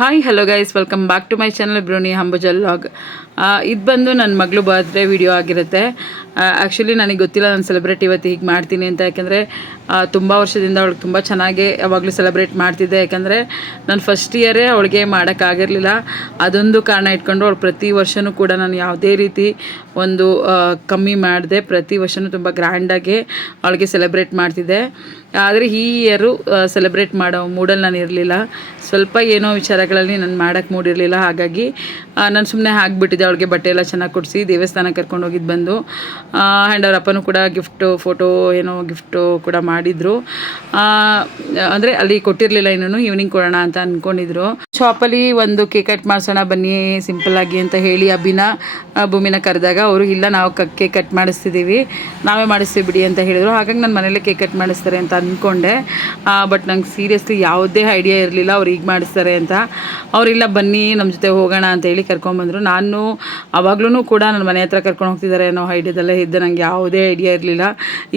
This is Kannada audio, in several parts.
Hi hello guys, welcome back to my channel ಬ್ರೋನಿ ಹಂಬುಜಲ್ vlog. ಇದು ಬಂದು ನನ್ನ ಮಗಳು ಬರ್ತ್ಡೇ ವಿಡಿಯೋ ಆಗಿರುತ್ತೆ. ಆ್ಯಕ್ಚುಲಿ ನನಗೆ ಗೊತ್ತಿಲ್ಲ ನಾನು ಸೆಲೆಬ್ರೇಟ್ ಇವತ್ತು ಹೀಗೆ ಮಾಡ್ತೀನಿ ಅಂತ. ಯಾಕೆಂದರೆ ತುಂಬ ವರ್ಷದಿಂದ ಅವಳಿಗೆ ತುಂಬ ಚೆನ್ನಾಗಿ ಯಾವಾಗಲೂ ಸೆಲೆಬ್ರೇಟ್ ಮಾಡ್ತಿದ್ದೆ. ಯಾಕೆಂದರೆ ನಾನು ಫಸ್ಟ್ ಇಯರೇ ಅವಳಿಗೆ ಮಾಡೋಕ್ಕಾಗಿರಲಿಲ್ಲ. ಅದೊಂದು ಕಾರಣ ಇಟ್ಕೊಂಡು ಅವಳು ಪ್ರತಿ ವರ್ಷವೂ ಕೂಡ ನಾನು ಯಾವುದೇ ರೀತಿ ಒಂದು ಕಮ್ಮಿ ಮಾಡಿದೆ. ಪ್ರತಿ ವರ್ಷವೂ ತುಂಬ ಗ್ರ್ಯಾಂಡಾಗಿ ಅವಳಿಗೆ ಸೆಲೆಬ್ರೇಟ್ ಮಾಡ್ತಿದ್ದೆ. ಆದರೆ ಈ ಇಯರು ಸೆಲೆಬ್ರೇಟ್ ಮಾಡೋ ಮೂಡಲ್ಲಿ ನಾನು ಇರಲಿಲ್ಲ. ಸ್ವಲ್ಪ ಏನೋ ವಿಚಾರಗಳಲ್ಲಿ ನಾನು ಮಾಡೋಕ್ಕೆ ಮೂಡಿರಲಿಲ್ಲ. ಹಾಗಾಗಿ ನಾನು ಸುಮ್ಮನೆ ಹಾಕ್ಬಿಟ್ಟಿದ್ದೆ. ಅವಳಿಗೆ ಬಟ್ಟೆ ಎಲ್ಲ ಚೆನ್ನಾಗಿ ಕೊಡಿಸಿ ದೇವಸ್ಥಾನಕ್ಕೆ ಕರ್ಕೊಂಡು ಹೋಗಿದ್ದು ಬಂದು. ಆ್ಯಂಡ್ ಅವ್ರ ಅಪ್ಪನೂ ಕೂಡ ಫೋಟೋ ಏನೋ ಗಿಫ್ಟು ಕೂಡ ಮಾಡಿದರು. ಅಂದರೆ ಅಲ್ಲಿ ಕೊಟ್ಟಿರಲಿಲ್ಲ, ಇನ್ನೂ ಈವ್ನಿಂಗ್ ಕೊಡೋಣ ಅಂತ ಅಂದ್ಕೊಂಡಿದ್ರು. ಶಾಪಲ್ಲಿ ಒಂದು ಕೇಕ್ ಕಟ್ ಮಾಡಿಸೋಣ ಬನ್ನಿ ಸಿಂಪಲ್ಲಾಗಿ ಅಂತ ಹೇಳಿ ಭೂಮಿನ ಕರೆದಾಗ ಅವರು ಇಲ್ಲ, ನಾವು ಕೇಕ್ ಕಟ್ ಮಾಡಿಸ್ತಿದ್ದೀವಿ, ನಾವೇ ಮಾಡಿಸ್ತೀವಿ ಬಿಡಿ ಅಂತ ಹೇಳಿದರು. ಹಾಗಾಗಿ ನಾನು ಮನೇಲೆ ಕೇಕ್ ಕಟ್ ಮಾಡಿಸ್ತಾರೆ ಅಂತ ಅಂದ್ಕೊಂಡೆ. ಬಟ್ ನಂಗೆ ಸೀರಿಯಸ್ಲಿ ಯಾವುದೇ ಐಡಿಯಾ ಇರಲಿಲ್ಲ ಅವ್ರು ಈಗ ಮಾಡಿಸ್ತಾರೆ ಅಂತ. ಅವರಿಲ್ಲ ಬನ್ನಿ ನಮ್ಮ ಜೊತೆ ಹೋಗೋಣ ಅಂತ ಹೇಳಿ ಕರ್ಕೊಂಡ್ಬಂದರು. ನಾನು ಆವಾಗ್ಲೂ ಕೂಡ ನನ್ನ ಮನೆ ಹತ್ರ ಕರ್ಕೊಂಡು ಹೋಗ್ತಿದ್ದಾರೆ ಅನ್ನೋ ಐಡಿಯಾದಲ್ಲೇ ಇದ್ದೆ. ನನಗೆ ಯಾವುದೇ ಐಡಿಯಾ ಇರಲಿಲ್ಲ.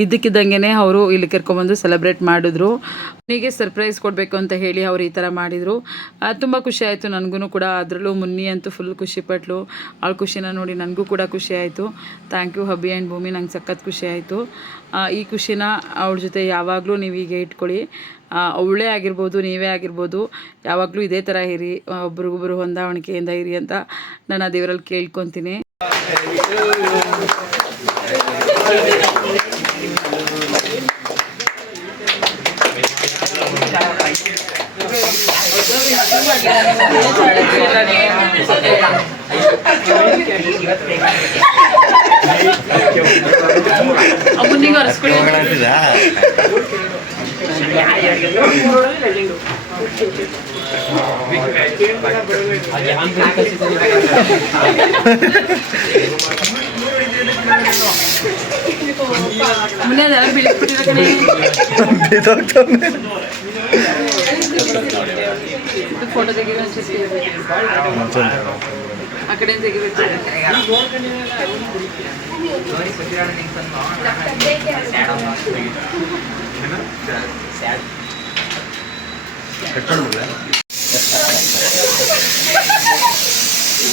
ಇದ್ದಕ್ಕಿದ್ದಂಗೆ ಅವರು ಇಲ್ಲಿ ಕರ್ಕೊಂಡ್ಬಂದು ಸೆಲೆಬ್ರೇಟ್ ಮಾಡಿದ್ರು. ಮುನ್ನಿಗೆ ಸರ್ಪ್ರೈಸ್ ಕೊಡಬೇಕು ಅಂತ ಹೇಳಿ ಅವರು ಈ ಥರ ಮಾಡಿದರು. ತುಂಬ ಖುಷಿ ಆಯಿತು ನನಗೂ ಕೂಡ. ಅದರಲ್ಲೂ ಮುನ್ನಿ ಅಂತೂ ಫುಲ್ ಖುಷಿಪಟ್ಲು. ಅವಳ ಖುಷಿನ ನೋಡಿ ನನಗೂ ಕೂಡ ಖುಷಿ ಆಯಿತು. ಥ್ಯಾಂಕ್ ಯು ಹಬ್ಬಿ ಆ್ಯಂಡ್ ಭೂಮಿ, ನಂಗೆ ಸಖತ್ ಖುಷಿ ಆಯಿತು. ಈ ಖುಷಿನ ಅವಳ ಜೊತೆ ಯಾವಾಗಲೂ ನೀವು ಹೀಗೆ ಇಟ್ಕೊಳ್ಳಿ. ಅವಳೇ ಆಗಿರ್ಬೋದು, ನೀವೇ ಆಗಿರ್ಬೋದು, ಯಾವಾಗಲೂ ಇದೇ ಥರ ಇರಿ, ಒಬ್ರಿಗೊಬ್ಬರು ಹೊಂದಾಣಿಕೆಯಿಂದ ಇರಿ ಅಂತ ನಾನು ಆ ದೇವರಲ್ಲಿ ಕೇಳ್ಕೊತೀನಿ. ಮುನ್ನಿಗೆ ಒರೆಸ್ಕೊಳ್ಳಿ. ಮುನ್ನೆ ಅದೆಲ್ಲ ಬೀಳಿಸ್ಬಿಟ್ಟಿರೋ ಕಡೆ ಫೋಟೋ ತೆಗಿಬೇಕು, ಆ ಕಡೆ ತೆಗಿಬೇಕು.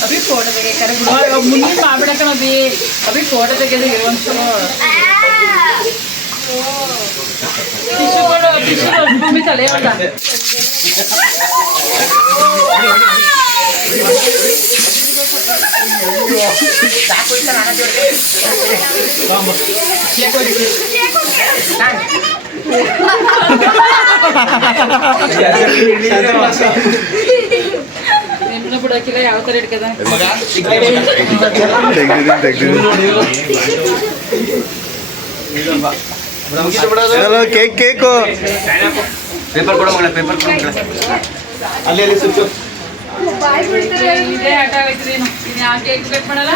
अभी फोटो ತೆಗೆಕರೆ ಮುಂದೆ ಮಾಡ್ಬಿಡಕಣ ಅಭಿ ಫೋಟೋ ತೆಗೆದು ಇರುವಂತರು ಟಿಶ್ಯೂ ಕೊಡು, ಟಿಶ್ಯೂ ಭೂಮಿ ತಲೆ ಹೊಡ. ನಿಮ್ಮನ್ನ ಬಿಡಕ್ಕಿಲ್ಲ, ಯಾವ ಥರ ಇಟ್ಕದ ಕೇಕ್ ಕೇಕು ಪೇಪರ್ ಕೊಡೋ ಮಗಳ, ಪೇಪರ್ ಕೊಡೋ ಮಗಳ. ಅಲ್ಲಿ ಅಲ್ಲಿ ಸುತ್ತು ಇದೇ ಆಟ ಆಯ್ತು. ಇದು ಯಾವ ಕೇಕ್ ಕಟ್ ಮಾಡಲ್ಲ,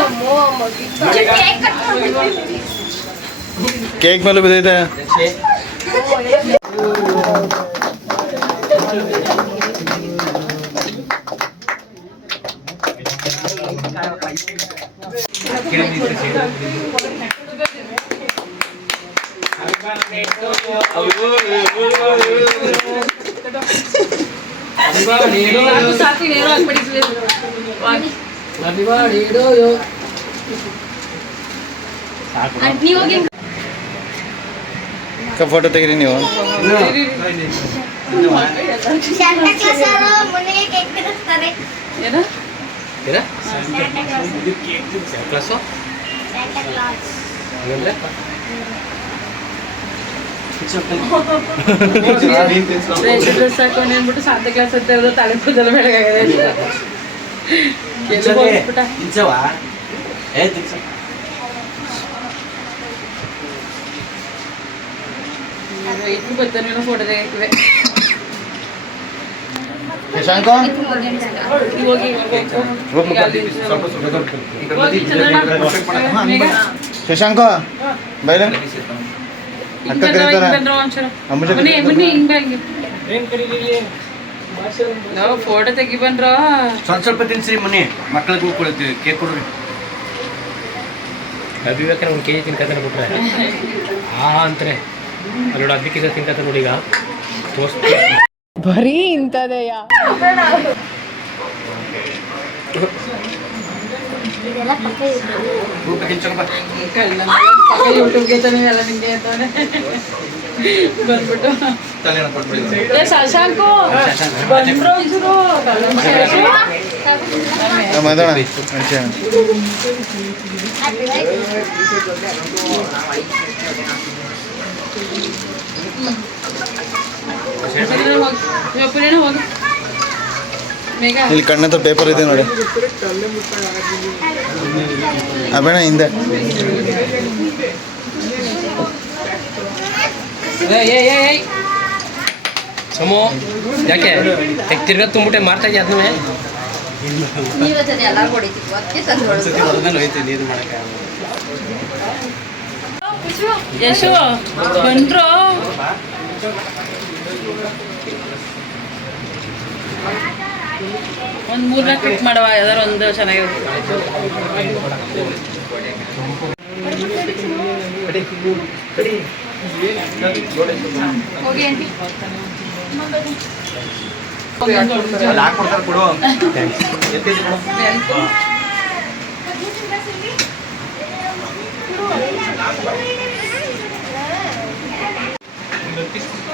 ಕೇಕ್ ಮೇಲೆ ಬಿದ್ದೈತೆ. ಫೋಟೋ ತೆಗೀರಿ ನೀವು. ಡ್ರೆಸ್ ಹಾಕೊಂಡು ಏನ್ಬಿಟ್ಟು ಸಾಂತ ಕ್ಲಾಸ್ ಅಂತ ಇರೋದು ತಲೆ ಕೂದಲು ಬೆಳಗಾಗಿದೆ. ಇಟ್ಟು ಬರ್ತಾನೆ ಫೋಟೋ ತೆಗಿವೆ. ಶಶಾಂಕ ಶಶಾಂಕ ಬೈಲ ಅಕ್ಕ ಕರೀತಾರ. ನಾವು ಫೋಟೋ ತೆಗಿ ಬಂದ್ರ ಸ್ವಲ್ಪ ತಿನ್ಸಿ ಮನೆ ಮಕ್ಕಳಿಗೆ ಕೊಡ್ತೀವಿ. ಕೇಕ್ ಕೊಡ್ರಿ. ಅಭಿವೇಕನ ಒಂದು ಕೆಜಿ ತಿನ್ಕತಾನೆ ಬಿಟ್ರೆ ಅಂತಾರೆ ನೋಡಿ. ಅದಕ್ಕಿಂತ ತಿನ್ಕತ ನೋಡಿ. ಈಗ ಬರೀ ಇಂಥದೆಯಾ ಯೂಟ್ಯೂಬ್ಗೆ ತಾನೇ ಎಲ್ಲ ನಿಂಗೆ ಅಂತಾನೆ ಬಂದ್ಬಿಟ್ಟು ಶಶಾಂಕು ಬಂದ್ರು ಒಂಚೂರು ಹೋಗಿ ಮೇಘ ಇಲ್ಲಿ ಕಣ್ಣ ಹತ್ರ ಪೇಪರ್ ಇದೆ ನೋಡಿ ಬೇಡ ಹಿಂದೆ ಸಮೋ ಯಾಕೆ ತಿರ್ಗಾ ತುಂಬಿಟ್ಟೆ ಮಾರ್ತಾ ಇದೆಯಾ ಅದನ್ನೇ ಯಶು ಬಂದ್ರು ಒಂದು 3-4 ಕ್ಲಿಕ್ ಮಾಡುವ ಯಾವ್ದಾರು ಒಂದು ಚೆನ್ನಾಗಿರುತ್ತೆ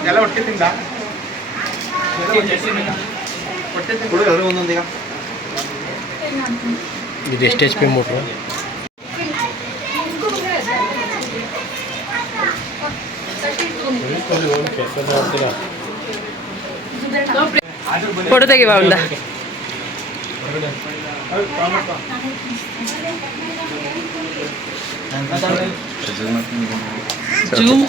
ಎಲ್ಲ ಹೊಟ್ಟೆ ತಿಂದ ಒಂದೊಂದೀಗ ಇದು ಎಷ್ಟು HP ಮೋಟ್ರು ಫೋಟೋ ತೆಗಿವಾ ಒಂದ ಜೂಮ್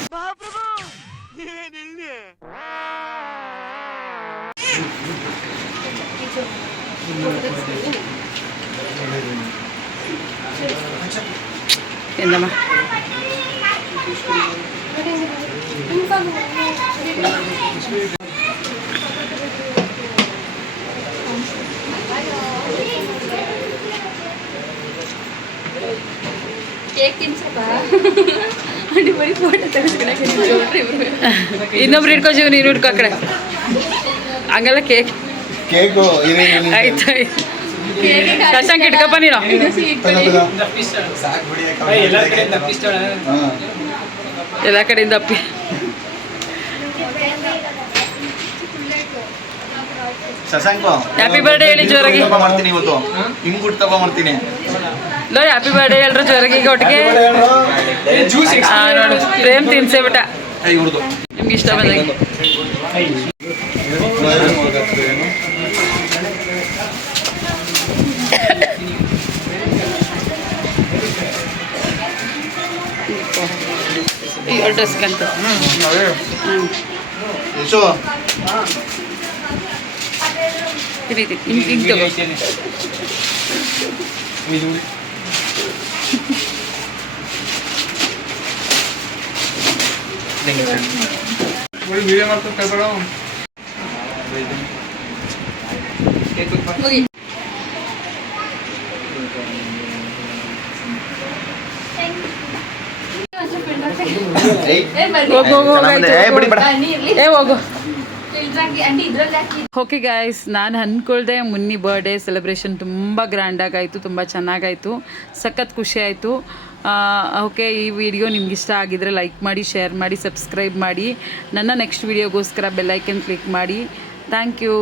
ఏందమ్మా ಕೇಕ್ ತಿನ್ಸಪ್ಪ ಅಂಡಿ ಬರೀ ಫೋಟೋ ತೆಗೆಸ್ಕೊಳಕ್ಕೆ ಇನ್ನೊಬ್ರು ಹಿಡ್ಕೊ ಜೀವ ನೀನು ಹಿಡ್ಕೊ ಆ ಕಡೆ ಹಂಗಲ್ಲ ಕೇಕ್ ಕೇಕು ಆಯ್ತು ಶಶಾಂಕ್ ಹಿಡ್ಕಪ್ಪ ನೀನು ಎಲ್ಲ ಕಡೆಯಿಂದ ಅಪ್ಪಿ ಶಶಾಂಕು ಹ್ಯಾಪಿ ಬರ್ಡೇ ಹೇಳಿ ಜೋರಾಗಿ ಮಾಡ್ತೀನಿ ಇವತ್ತು ಹಿಂಗ್ ತಪ್ಪ ಮಾಡ್ತೀನಿ ನೋಡಿ ಹ್ಯಾಪಿ ಬರ್ಡೇ ಹೇಳ್ರು ಜೋರಾಗಿ ಈಗ ಒಟ್ಟಿಗೆ ನೋಡು ಪ್ರೇಮ್ ತಿನ್ಸೇ ಬಿಟ್ಟ ಇವ್ರದ್ದು ನಿಮ್ಗೆ ಇಷ್ಟ ಬಂದಾಗ ಈಗ ಡ್ರೆಸ್ಗಂತ ಯಶೋ ಇದು ಹಿಂಗೆ ತಗೋ ವಿಡಿಯೋ ಮಾಡ್ಕೊಂಡು ಕಳ್ಬೇಡ ಹೋಗು ಓಕೆ ಗೈಸ್ ನಾನು ಅಂದ್ಕೊಳ್ದೆ ಮುನ್ನಿ ಬರ್ಡೇ ಸೆಲೆಬ್ರೇಷನ್ ತುಂಬ ಗ್ರ್ಯಾಂಡಾಗಾಯಿತು ತುಂಬ ಚೆನ್ನಾಗಾಯಿತು ಸಖತ್ ಖುಷಿ ಆಯಿತು ಓಕೆ ಈ ವಿಡಿಯೋ ನಿಮ್ಗೆ ಇಷ್ಟ ಆಗಿದ್ರೆ ಲೈಕ್ ಮಾಡಿ ಶೇರ್ ಮಾಡಿ ಸಬ್ಸ್ಕ್ರೈಬ್ ಮಾಡಿ ನನ್ನ ನೆಕ್ಸ್ಟ್ ವಿಡಿಯೋಗೋಸ್ಕರ ಬೆಲ್ಲೈಕನ್ ಕ್ಲಿಕ್ ಮಾಡಿ ಥ್ಯಾಂಕ್ ಯು